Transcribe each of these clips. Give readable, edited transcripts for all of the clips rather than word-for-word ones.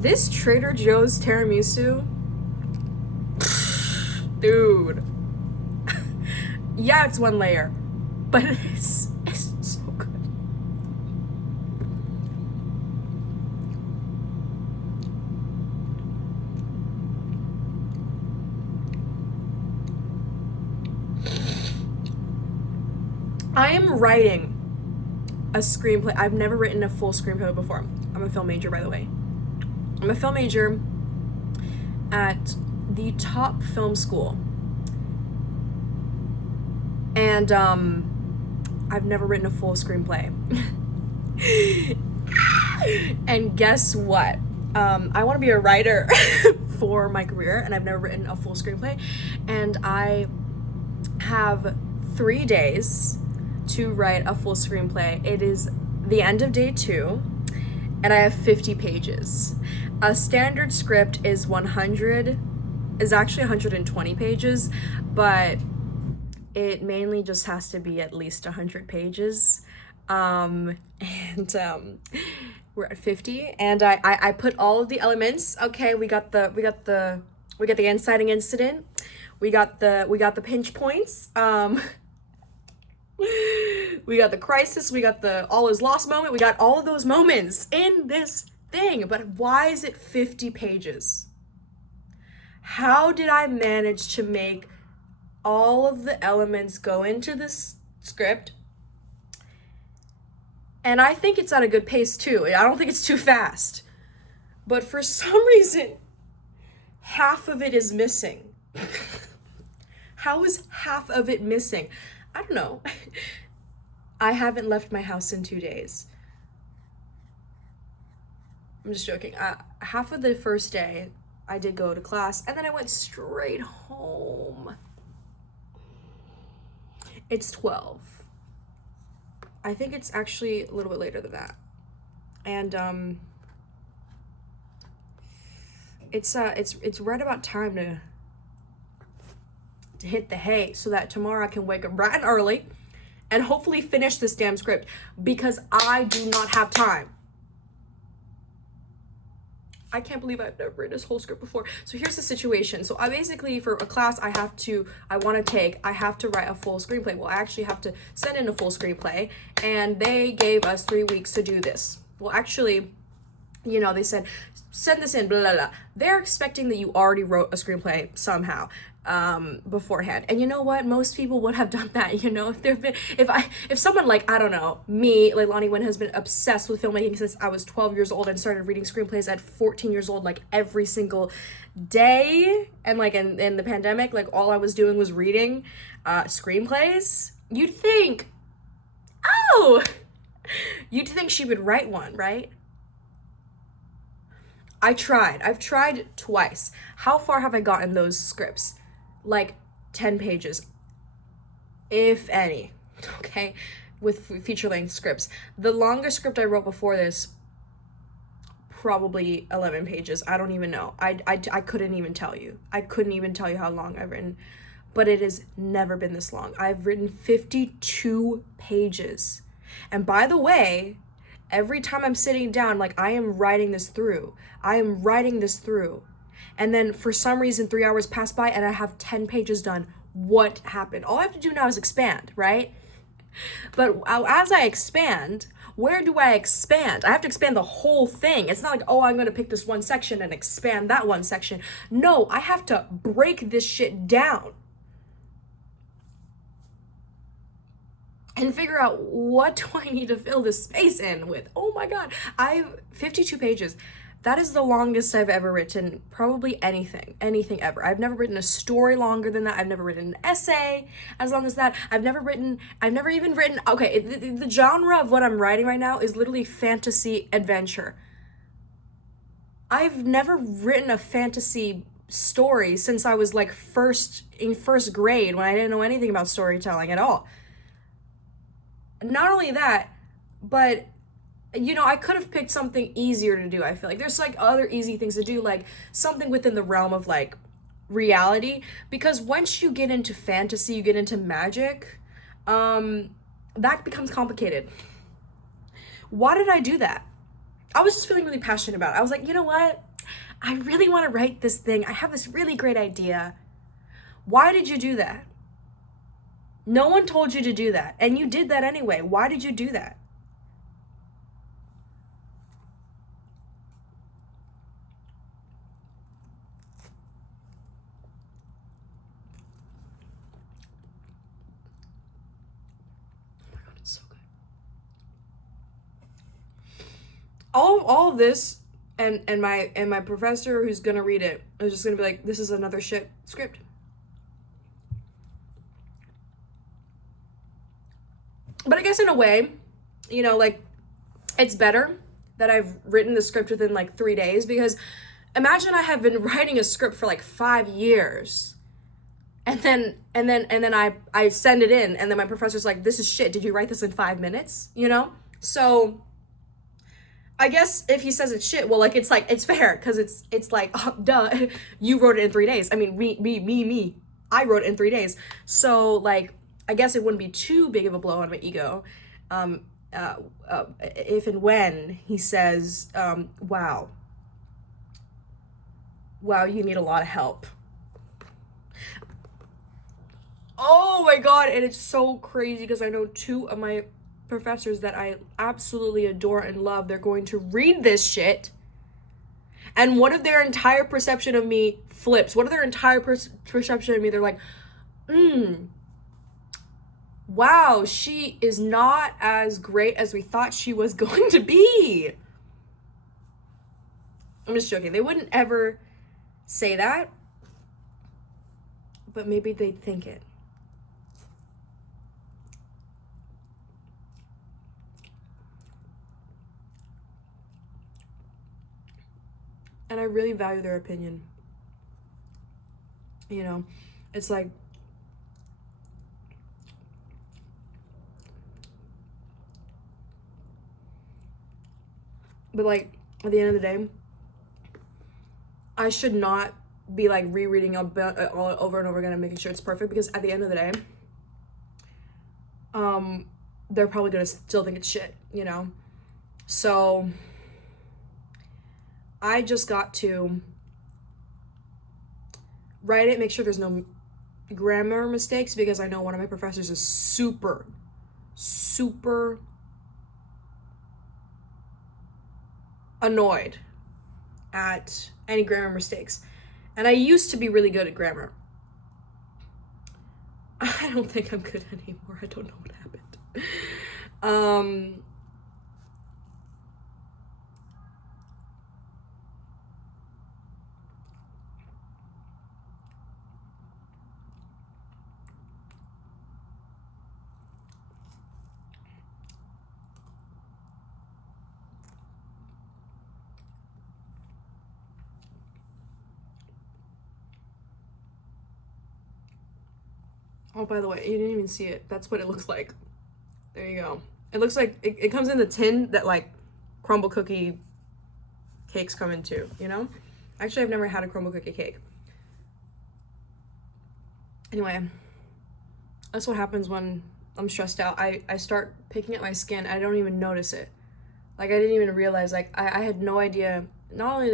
This Trader Joe's tiramisu, dude. Yeah, it's one layer, but it's so good. I am writing a screenplay. I've never written a full screenplay before. I'm a film major, by the way. I'm a film major at the top film school. And I've never written a full screenplay. And guess what? I want to be a writer for my career, and I've never written a full screenplay. And I have 3 days to write a full screenplay. It is the end of day 2, and I have 50 pages. A standard script is actually 120 pages, but it mainly just has to be at least 100 pages. And we're at 50, and I put all of the elements. Okay, we got the inciting incident. We got the pinch points. We got the crisis, we got the all is lost moment, we got all of those moments in this thing. But why is it 50 pages? How did I manage to make all of the elements go into this script? And I think it's at a good pace too. I don't think it's too fast. But for some reason, half of it is missing. How is half of it missing? I don't know. I haven't left my house in 2 days. I'm just joking. Half of the first day, I did go to class, and then I went straight home. It's 12. I think it's actually a little bit later than that. And it's right about time to hit the hay, so that tomorrow I can wake up bright and early and hopefully finish this damn script, because I do not have time. I can't believe I've never written this whole script before. So here's the situation. So I basically, for a class I have to write a full screenplay. Well, I actually have to send in a full screenplay, and they gave us 3 weeks to do this. Well, actually, they said, send this in, blah, blah, blah. They're expecting that you already wrote a screenplay somehow beforehand. And you know what? Most people would have done that, if someone like, I don't know, me, like Lonnie Wynn, has been obsessed with filmmaking since I was 12 years old and started reading screenplays at 14 years old, like every single day. And like in the pandemic, like all I was doing was reading screenplays. You'd think she would write one, right? I've tried twice. How far have I gotten those scripts? Like 10 pages, if any, okay, with feature-length scripts. The longest script I wrote before this, probably 11 pages. I don't even know. I couldn't even tell you. I couldn't even tell you how long I've written, but it has never been this long. I've written 52 pages. And by the way, every time I'm sitting down, like, I am writing this through. And then for some reason, 3 hours pass by and I have 10 pages done. What happened? All I have to do now is expand, right? But as I expand, where do I expand? I have to expand the whole thing. It's not like, I'm going to pick this one section and expand that one section. No, I have to break this shit down and figure out, what do I need to fill this space in with? Oh my God, 52 pages. That is the longest I've ever written, probably anything ever. I've never written a story longer than that. I've never written an essay as long as that. I've never even written, okay, the genre of what I'm writing right now is literally fantasy adventure. I've never written a fantasy story since I was like in first grade, when I didn't know anything about storytelling at all. Not only that, but I could have picked something easier to do. I feel like there's like other easy things to do, like something within the realm of like reality, because once you get into fantasy, you get into magic, that becomes complicated. Why did I do that? I was just feeling really passionate about it. I was like, you know what? I really want to write this thing. I have this really great idea. Why did you do that? No one told you to do that, and you did that anyway. Why did you do that? Oh my God, it's so good. All of this, and my professor who's gonna read it is just gonna be like, this is another shit script. But I guess in a way, you know, like, it's better that I've written the script within like 3 days, because imagine I have been writing a script for like 5 years, and then I send it in, and then my professor's like, this is shit. Did you write this in 5 minutes? You know? So I guess if he says it's shit, well, like, it's fair, because it's like, oh, duh, you wrote it in 3 days. I mean, me, I wrote it in 3 days. So, like, I guess it wouldn't be too big of a blow on my ego, if and when he says, wow, you need a lot of help. Oh my God, and it's so crazy, because I know 2 of my professors that I absolutely adore and love, they're going to read this shit, and what if their entire perception of me flips? What if their entire perception of me, they're like, wow, she is not as great as we thought she was going to be. I'm just joking. They wouldn't ever say that, but maybe they'd think it. And I really value their opinion. You know, it's like, but like, at the end of the day, I should not be like rereading all over and over again and making sure it's perfect, because at the end of the day, they're probably gonna still think it's shit, you know? So I just got to write it, make sure there's no grammar mistakes, because I know one of my professors is super annoyed at any grammar mistakes. And I used to be really good at grammar. I don't think I'm good anymore. I don't know what happened. Oh, by the way, you didn't even see it. That's what it looks like. There you go. It looks like it comes in the tin that like crumble cookie cakes come into, you know? Actually, I've never had a crumble cookie cake. Anyway, that's what happens when I'm stressed out. I start picking at my skin. I don't even notice it. Like, I didn't even realize, like, I had no idea. Not only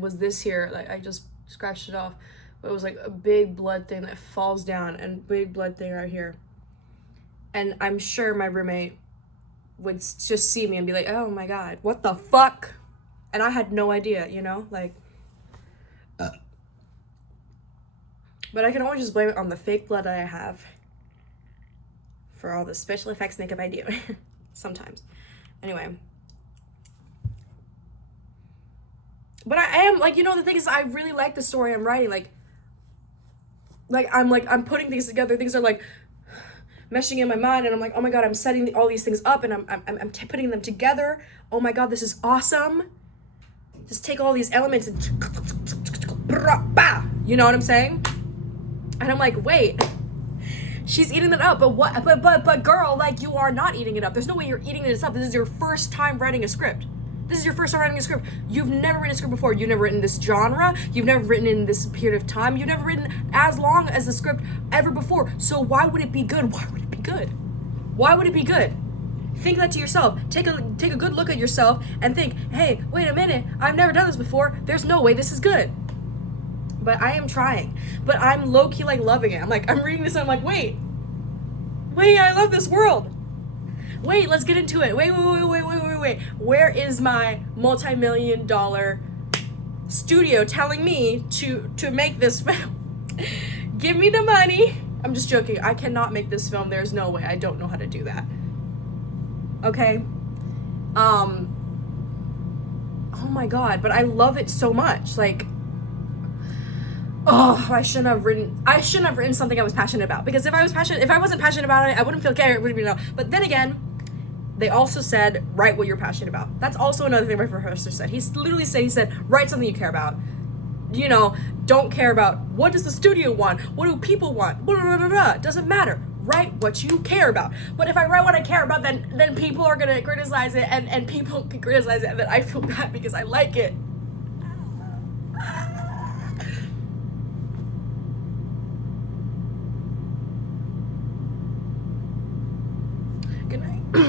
was this here, like, I just scratched it off, but it was like a big blood thing that falls down, and big blood thing right here. And I'm sure my roommate would just see me and be like, oh my God, what the fuck? And I had no idea, you know, like, but I can always just blame it on the fake blood that I have for all the special effects makeup I do sometimes. Anyway, but I am, like, you know, the thing is, I really like the story I'm writing. I'm putting things together. Things are like meshing in my mind, and I'm like, oh my God, I'm setting all these things up, and I'm putting them together. Oh my God, this is awesome. Just take all these elements and you know what I'm saying? And I'm like, wait, she's eating it up, but girl, like, you are not eating it up. There's no way you're eating this up. This is your first time writing a script. This is your first time writing a script. You've never written a script before. You've never written this genre. You've never written in this period of time. You've never written as long as the script ever before. So why would it be good? Why would it be good? Why would it be good? Think that to yourself. Take a good look at yourself and think, hey, wait a minute, I've never done this before. There's no way this is good. But I am trying. But I'm low-key like loving it. I'm reading this and I'm like, wait, I love this world. Wait, let's get into it. Wait. Where is my multi-million-dollar studio telling me to make this film? Give me the money. I'm just joking. I cannot make this film. There's no way. I don't know how to do that. Okay? Oh my god, but I love it so much. Like, oh, I shouldn't have written something I was passionate about. Because if I wasn't passionate about it, I wouldn't feel care. But then again, they also said, write what you're passionate about. That's also another thing my professor said. He said, write something you care about. You know, don't care about what does the studio want? What do people want? It doesn't matter. Write what you care about. But if I write what I care about, then people are gonna criticize it, and people can criticize it, and then I feel bad because I like it.